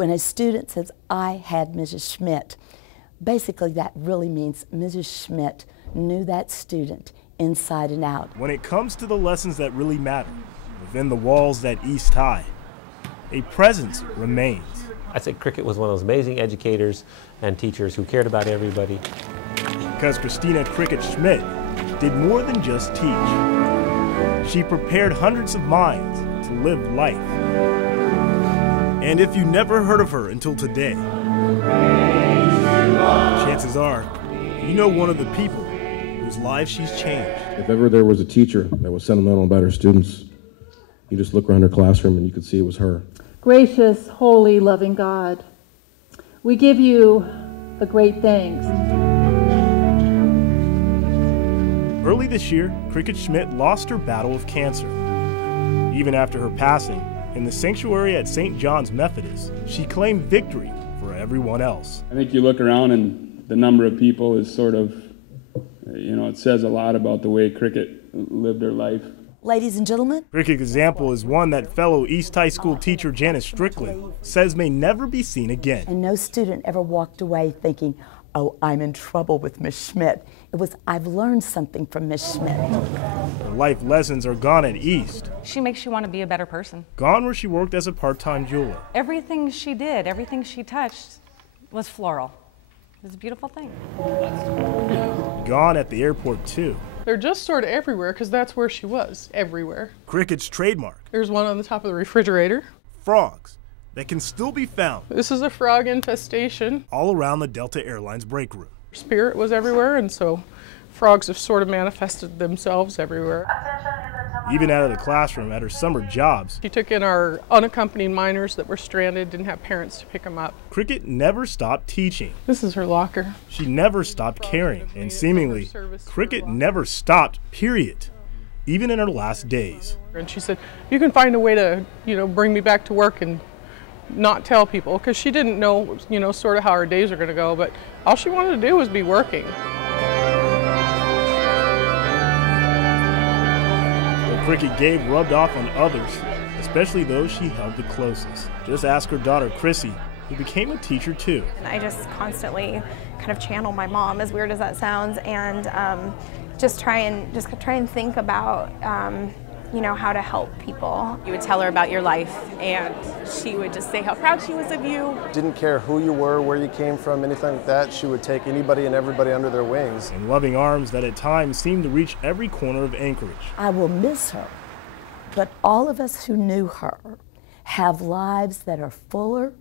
When a student says, "I had Mrs. Schmidt," basically that really means Mrs. Schmidt knew that student inside and out. When it comes to the lessons that really matter within the walls at East High, a presence remains. I think Crickett was one of those amazing educators and teachers who cared about everybody. Because Christina Crickett Schmidt did more than just teach. She prepared hundreds of minds to live life. And if you never heard of her until today, chances are you know one of the people whose lives she's changed. If ever there was a teacher that was sentimental about her students, you just look around her classroom and you could see it was her. Gracious, holy, loving God, we give you the great thanks. Early this year, Crickett Schmidt lost her battle with cancer. Even after her passing, in the sanctuary at St. John's Methodist, she claimed victory for everyone else. I think you look around and the number of people is sort of, it says a lot about the way Crickett lived her life. Ladies and gentlemen, Crickett's example is one that fellow East High School teacher Janice Strickland says may never be seen again. and no student ever walked away thinking, "Oh, I'm in trouble with Miss Schmidt." It was, "I've learned something from Miss Schmidt." Her life lessons are gone at East, She makes you want to be a better person. gone where she worked as a part-time jeweler. Everything she did, everything she touched was floral. It was a beautiful thing. Gone at the airport too. They're just sort of everywhere because that's where she was, everywhere. Crickett's trademark, There's one on the top of the refrigerator. frogs, that can still be found This is a frog infestation. all around the Delta Airlines break room. Spirit was everywhere, and so frogs have sort of manifested themselves everywhere. Even out of the classroom at her summer jobs, She took in our unaccompanied minors that were stranded, didn't have parents to pick them up. Crickett never stopped teaching. This is her locker. She never stopped caring, and seemingly, Crickett never stopped, period, even in her last days. And she said, "You can find a way to, bring me back to work and not tell people," because she didn't know, sort of how her days are going to go, but all she wanted to do was be working. What Crickett gave rubbed off on others, especially those she held the closest. Just ask her daughter, Chrissy, who became a teacher too. I just constantly kind of channel my mom, as weird as that sounds, and just try and think about how to help people. You would tell her about your life, and she would just say how proud she was of you. Didn't care who you were, where you came from, anything like that. She would take anybody and everybody under their wings. And loving arms that at times seemed to reach every corner of Anchorage. I will miss her, but all of us who knew her have lives that are fuller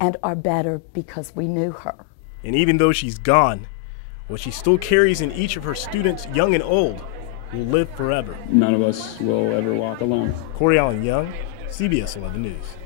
and are better because we knew her. And even though she's gone, what she still carries in each of her students, young and old, will live forever. None of us will ever walk alone. Corey Allen Young, CBS 11 News.